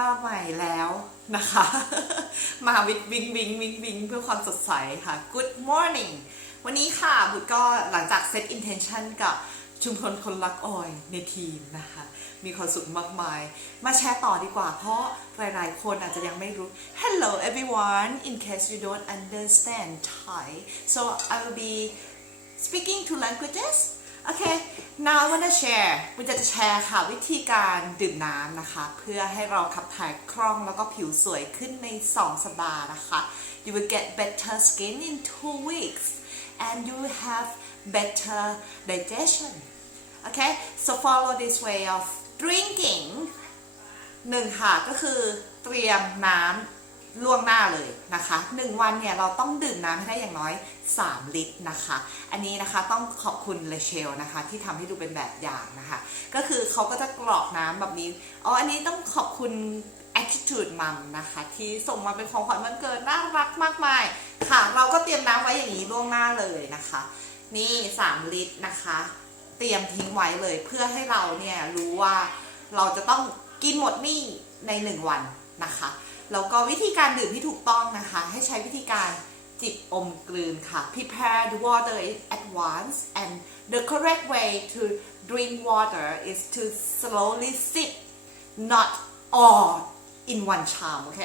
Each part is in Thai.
มาใหม่แล้วนะคะ มาวิดวิงวิงวิงวิงเพื่อความสดใสค่ะ Good morning วันนี้ค่ะ บุตรก็หลังจากเซต intention กับชุมชนคนรักออยในทีมนะคะ มีความสุขมากมาย มาแชร์ต่อดีกว่า เพราะหลายๆ คนอาจจะยังไม่รู้ Hello everyone in case you don't understand Thai so I will be speaking two languages โอเค now I wanna share วินจะแชร์ค่ะวิธีการดื่มน้ำนะคะ เพื่อให้เราขับถ่ายคล่องแล้วก็ผิวสวยขึ้นใน 2 สัปดาห์นะคะ you will get better skin in two weeks and you will have better digestion okay so follow this way of drinking หนึ่งค่ะก็คือเตรียมน้ำ ล่วงหน้าเลยนะคะหนึ่งวันเนี่ยเราต้องดื่มน้ำให้ได้อย่างน้อย 3 ลิตรนะคะ อันนี้นะคะต้องขอบคุณเลเชลนะคะ ที่ทำให้ดูเป็นแบบอย่างนะคะ ก็คือเขาก็จะกรอกน้ำแบบนี้อ๋ออันนี้ต้องขอบคุณ attitude mom นะคะ ที่ส่งมาเป็นของขวัญวันเกิดน่ารักมากมายค่ะ เราก็เตรียมน้ำไว้อย่างนี้ล่วงหน้าเลยนะคะ นี่ 3 ลิตรนะคะ เตรียมทิ้งไว้เลยเพื่อให้เราเนี่ยรู้ว่าเราจะต้องกินหมดนี่ใน 1 วันนะคะ แล้วก็วิธีการดื่มที่ถูกต้องนะคะ ให้ใช้วิธีการจิบอมกลืนค่ะ prepare the water in at once and the correct way to drink water is to slowly sip not all in one charm โอเค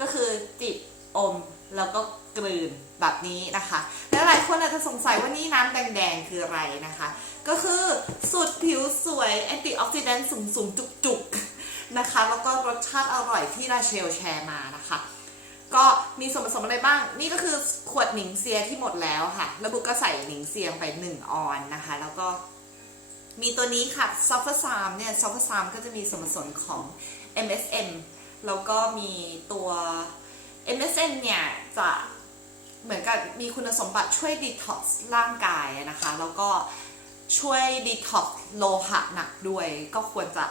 ก็คือจิบอมแล้วก็กลืนแบบนี้นะคะ แล้วหลายคนอาจจะสงสัยว่านี่น้ำแดงๆ คืออะไรนะคะ ก็คือสูตรผิวสวยแอนตี้ออกซิแดนต์สูงๆ จุก นะคะ แล้วก็รสชาติอร่อยที่ราเชลแชร์มานะคะ ก็มีส่วนผสมอะไรบ้าง นี่ก็คือขวดหนิงเซียที่หมดแล้วค่ะ แล้วบุกก็ใส่หนิงเซียงไป 1 ออนนะคะ แล้วก็มีตัวนี้ค่ะซัฟเฟอร์ซามเนี่ยซัฟเฟอร์ซามก็จะมีส่วนผสมของ MSM แล้วก็มีตัว MSM เนี่ยจะเหมือนกับมีคุณสมบัติช่วยดีท็อกซ์ร่างกายนะคะ แล้วก็ช่วยดีท็อกซ์โลหะหนักด้วยก็ควรจะ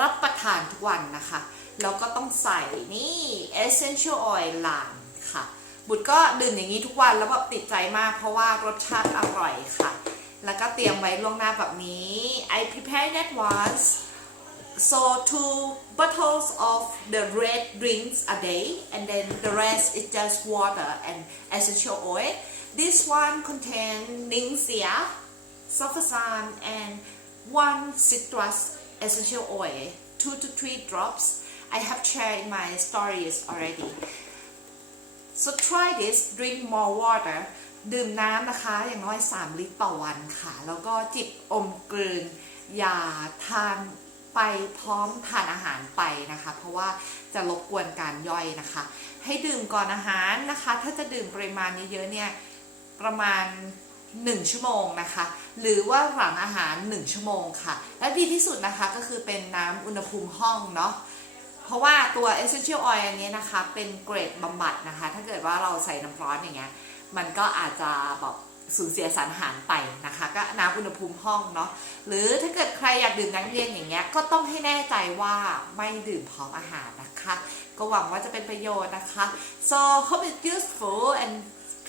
รับประทานทุกวันนะคะ แล้วก็ต้องใส่นี่ essential oil ลานค่ะ บุตรก็ดื่มอย่างนี้ทุกวันแล้วแบบติดใจมากเพราะว่ารสชาติอร่อยค่ะ แล้วก็เตรียมไว้ล่วงหน้าแบบนี้ I prepare that once so two bottles of the red drinks a day and then the rest is just water and essential oil this one contain Ningxia sulfasan and one citrus essential oil two to three drops I have shared in my stories already so try this drink more water ดื่มน้ำนะคะ อย่างน้อย 3 ลิตรต่อวันค่ะ แล้วก็จิบอมกลืน อย่าทานไปพร้อมทานอาหารไปนะคะ เพราะว่าจะรบกวนการย่อยนะคะ ให้ดื่มก่อนอาหารนะคะ ถ้าจะดื่มปริมาณเยอะๆเนี่ย ประมาณ 1 ชั่วโมงนะคะ หรือว่าหลังอาหาร 1 ชั่วโมงค่ะ และดีที่สุดนะคะก็คือเป็นน้ำอุณหภูมิห้องเนาะเพราะว่าตัว essential oil อันนี้นะคะ เป็นเกรดบำบัดนะคะ ถ้าเกิดว่าเราใส่น้ำร้อนอย่างเงี้ยมันก็อาจจะแบบสูญเสียสารอาหารไปนะคะ ก็น้ำอุณหภูมิห้องเนาะหรือถ้าเกิดใครอยากดื่มน้ำเย็นอย่างเงี้ยก็ต้องให้แน่ใจว่าไม่ดื่มพร้อมอาหารนะคะ ก็หวังว่าจะเป็นประโยชน์นะคะ so hope it's useful and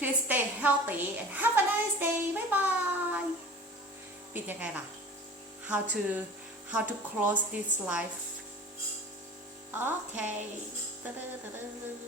please stay healthy and have a nice day bye bye ปิดยังไงล่ะ how to how to close this life Okay. Ta-da-da-da.